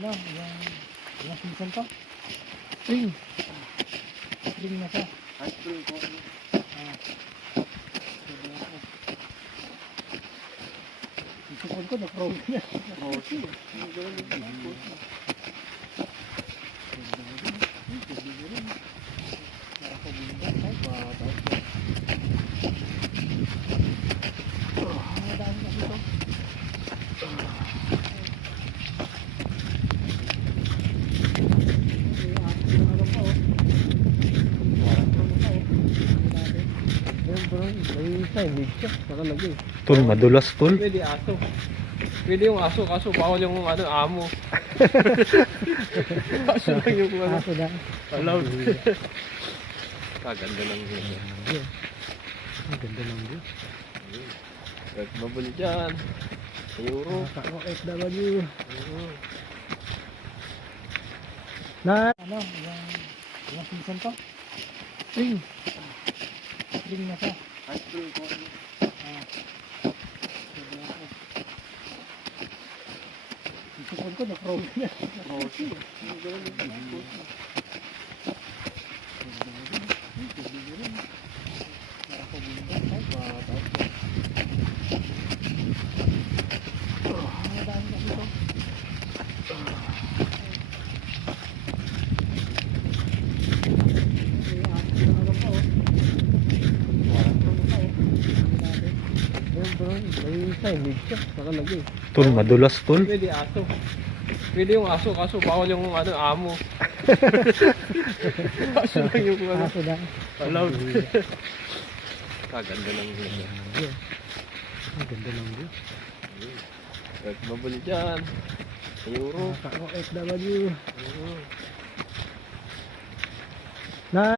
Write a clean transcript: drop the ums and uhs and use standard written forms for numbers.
Ano, yung season to? Spring. Spring na siya. Spring po. Isipon ko, na-frozen na. Frozen. Tol, madulas tol. Pwede aso. Pwede yung aso, kaso bawal yung ano, amo. Aso lang yung ano. Aso na. Allowed. Kaganda lang yun. Ang ganda lang yun. Kahit mabali dyan. Sa Europe. Sa OFW. Na, ano, yung season to? Spring. Spring na siya. Spring po. Isipon ko, na-frozen na. Frozen. Tol, madulas tol. Pwede aso. Pwede yung aso, kaso bawal yung ano, amo. Aso lang yung ano. Aso na. Allowed. Kaganda lang yun. Ang ganda lang yun. Kahit mabali dyan. Sa Europe. Sa OFW. Na,